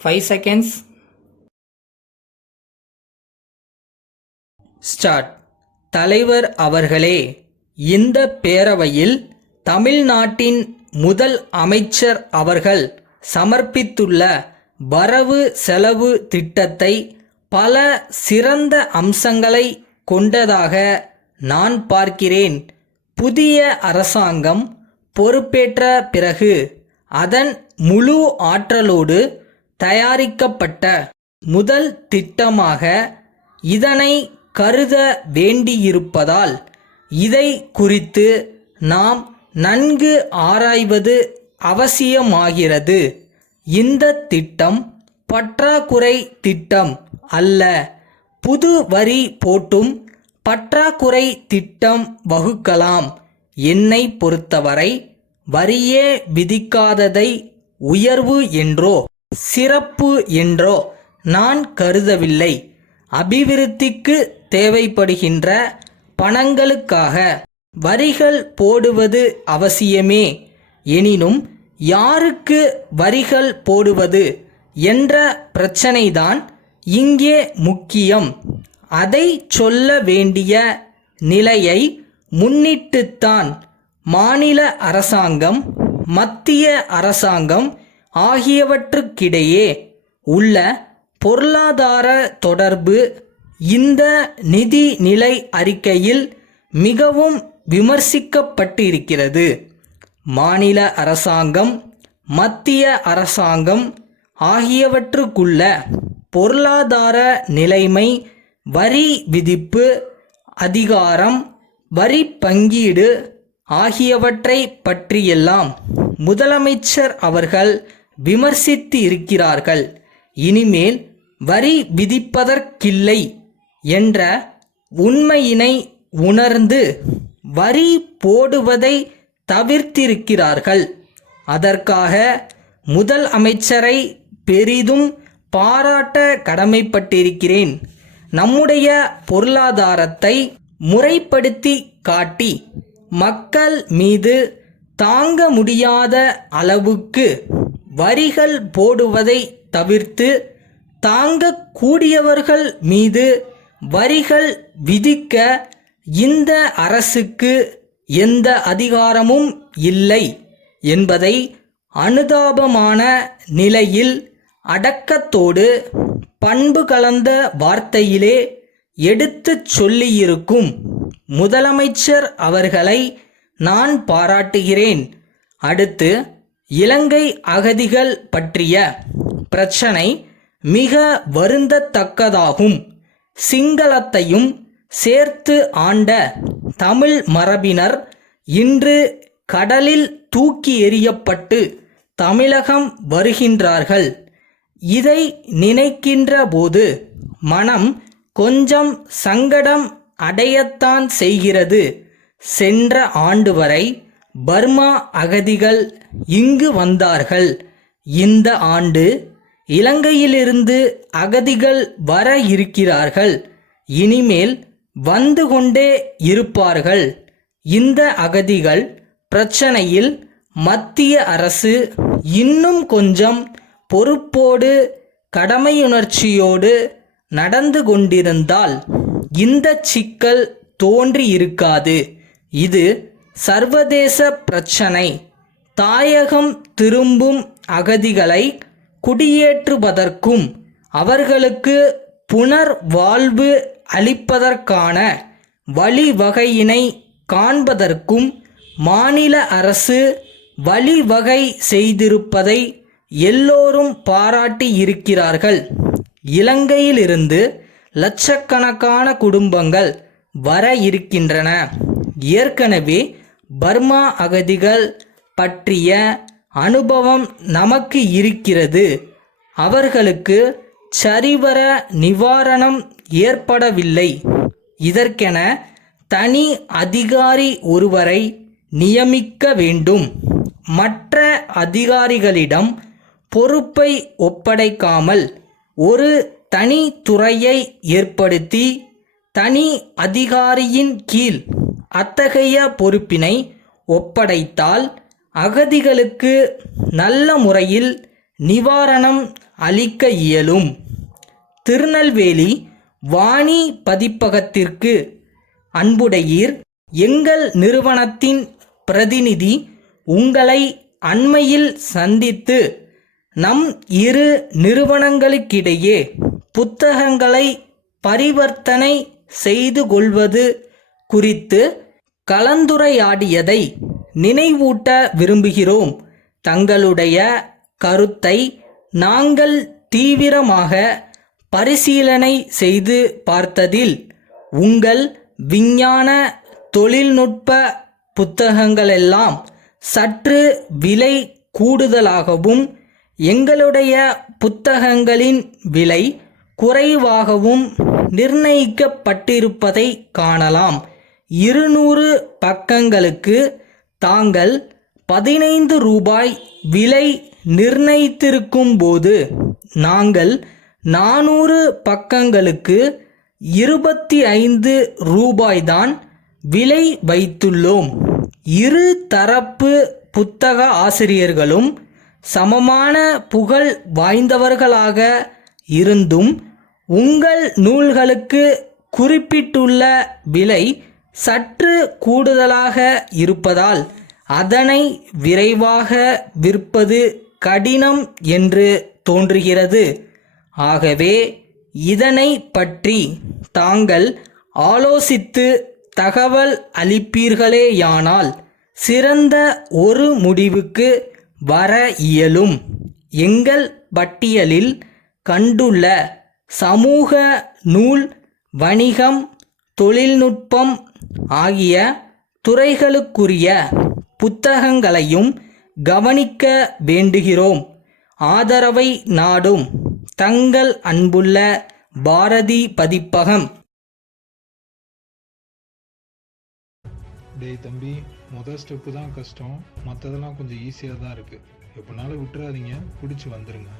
5 seconds. Start. தலைவர் அவர்களே, இந்த பேரவையில் தமிழ்நாட்டின் முதல் அமைச்சர் அவர்கள் சமர்ப்பித்துள்ள வரவு செலவு திட்டத்தை பல சிறந்த அம்சங்களை கொண்டதாக நான் பார்க்கிறேன். புதிய அரசாங்கம் பொறுப்பேற்ற பிறகு அதன் முழு ஆற்றலோடு தயாரிக்கப்பட்ட முதல் திட்டமாக இதனை கருத வேண்டியிருப்பதால் இதை குறித்து நாம் நன்கு ஆராய்வது அவசியமாகிறது. இந்த திட்டம் பற்றாக்குறை திட்டம் அல்ல. புது வரி போட்டும் பற்றாக்குறை திட்டம் வகுக்கலாம். என்னை பொறுத்தவரை வரியே விதிக்காததை உயர்வு என்றோ சிறப்பு என்றோ நான் கருதவில்லை. அபிவிருத்திக்கு தேவைப்படுகின்ற பணங்களுக்காக வரிகள் போடுவது அவசியமே. எனினும் யாருக்கு வரிகள் போடுவது என்ற பிரச்சனைதான் இங்கே முக்கியம். அதை சொல்ல வேண்டிய நிலையை முன்னிட்டுத்தான் மாநில அரசாங்கம் மத்திய அரசாங்கம் ஆகியவற்றுக்கிடையே உள்ள பொருளாதார தொடர்பு இந்த நிதி நிலை அறிக்கையில் மிகவும் விமர்சிக்கப்பட்டிருக்கிறது. மாநில அரசாங்கம் மத்திய அரசாங்கம் ஆகியவற்றுக்குள்ள பொருளாதார நிலைமை, வரி விதிப்பு அதிகாரம், வரி பங்கீடு ஆகியவற்றை பற்றியெல்லாம் முதலமைச்சர் அவர்கள் விமர்சித்து இருக்கிறார்கள். இனிமேல் வரி விதிப்பதற்கில்லை என்ற உண்மையினை உணர்ந்து வரி போடுவதை தவிர்த்திருக்கிறார்கள். அதற்காக முதல் அமைச்சரை பெரிதும் பாராட்ட கடமைப்பட்டிருக்கிறேன். நம்முடைய பொருளாதாரத்தை முறைப்படுத்தி காட்டி மக்கள் மீது தாங்க முடியாத அளவுக்கு வரிகள் போடுவதை தவிர்த்து தாங்கக்கூடியவர்கள் மீது வரிகள் விதிக்க இந்த அரசுக்கு எந்த அதிகாரமும் இல்லை என்பதை அனுதாபமான நிலையில் அடக்கத்தோடு பண்பு கலந்த வார்த்தையிலே எடுத்துச் சொல்லியிருக்கும் முதலமைச்சர் அவர்களை நான் பாராட்டுகிறேன். அடுத்து, இலங்கை அகதிகள் பற்றிய பிரச்சனை மிக வருந்தத்தக்கதாகும். சிங்களத்தையும் சேர்த்து ஆண்ட தமிழ் மரபினர் இன்று கடலில் தூக்கி எறியப்பட்டு தமிழகம் வருகின்றார்கள். இதை நினைக்கின்ற போது மனம் கொஞ்சம் சங்கடம் அடையத்தான் செய்கிறது. சென்ற ஆண்டு வரை பர்மா அகதிகள் இங்கு வந்தார்கள். இந்த ஆண்டு இலங்கையிலிருந்து அகதிகள் வர இருக்கிறார்கள். இனிமேல் வந்து கொண்டே இருப்பார்கள். இந்த அகதிகள் பிரச்சனையில் மத்திய அரசு இன்னும் கொஞ்சம் பொறுப்போடு கடமையுணர்ச்சியோடு நடந்து கொண்டிருந்தால் இந்த சிக்கல் தோன்றியிருக்காது. இது சர்வதேச பிரச்சனை. தாயகம் திரும்பும் அகதிகளை குடியேற்றுவதற்கும் அவர்களுக்கு புனர்வாழ்வு அளிப்பதற்கான வழிவகையினை காண்பதற்கும் மாநில அரசு வழிவகை செய்திருப்பதை எல்லோரும் பாராட்டி இருக்கிறார்கள். இலங்கையிலிருந்து லட்சக்கணக்கான குடும்பங்கள் வர இருக்கின்றன. ஏற்கனவே பர்மா அகதிகள் பற்றிய அனுபவம் நமக்கு இருக்கிறது. அவர்களுக்கு சரிவர நிவாரணம் ஏற்படவில்லை. இதற்கென தனி அதிகாரி ஒருவரை நியமிக்க வேண்டும். மற்ற அதிகாரிகளிடம் பொறுப்பை ஒப்படைக்காமல் ஒரு தனி துறையை ஏற்படுத்தி தனி அதிகாரியின் கீழ் அத்தகைய பொறுப்பினை ஒப்படைத்தால் அகதிகளுக்கு நல்ல முறையில் நிவாரணம் அளிக்க இயலும். திருநெல்வேலி வாணி பதிப்பகத்திற்கு அன்புடையீர். எங்கள் நிறுவனத்தின் பிரதிநிதி உங்களை அண்மையில் சந்தித்து நம் இரு நிறுவனங்களுக்கிடையே புத்தகங்களை பரிவர்த்தனை செய்து கொள்வது குறித்து கலந்துரையாடியதை நினைவூட்ட விரும்புகிறோம். தங்களுடைய கருத்தை நாங்கள் தீவிரமாக பரிசீலனை செய்து பார்த்ததில் உங்கள் விஞ்ஞான தொழில்நுட்ப புத்தகங்களெல்லாம் சற்று விலை கூடுதலாகவும் எங்களுடைய புத்தகங்களின் விலை குறைவாகவும் நிர்ணயிக்கப்பட்டிருப்பதை காணலாம். 200 பக்கங்களுக்கு தாங்கள் 15 ரூபாய் விலை நிர்ணயித்திருக்கும் போது நாங்கள் 400 பக்கங்களுக்கு 25 ரூபாய்தான் விலை வைத்துள்ளோம். இரு தரப்பு புத்தக ஆசிரியர்களும் சமமான புகழ் வாய்ந்தவர்களாக இருந்தும் உங்கள் நூல்களுக்கு குறிப்பிட்டுள்ள விலை சற்று கூடுதலாக இருப்பதால் அதனை விரைவாக விற்பது கடினம் என்று தோன்றுகிறது. ஆகவே இதனை பற்றி தாங்கள் ஆலோசித்து தகவல் அளிப்பீர்களேயானால் சிறந்த ஒரு முடிவுக்கு வர இயலும். எங்கள் பட்டியலில் கண்டுள்ள சமூக நூல், வணிகம், தொழில்நுட்பம் ஆகிய துறைகளுக்குரிய புத்தகங்களையும் கவனிக்க வேண்டுகிறோம். ஆதரவை நாடும் தங்கள் அன்புள்ள பாரதி பதிப்பகம். டேய் தம்பி, முதல் ஸ்டெப்பு தான் கஷ்டம், மற்றதெல்லாம் கொஞ்சம் ஈஸியாக தான் இருக்குது. எப்படினாலும் விட்டுறாதீங்க, பிடிச்சி வந்துடுங்க.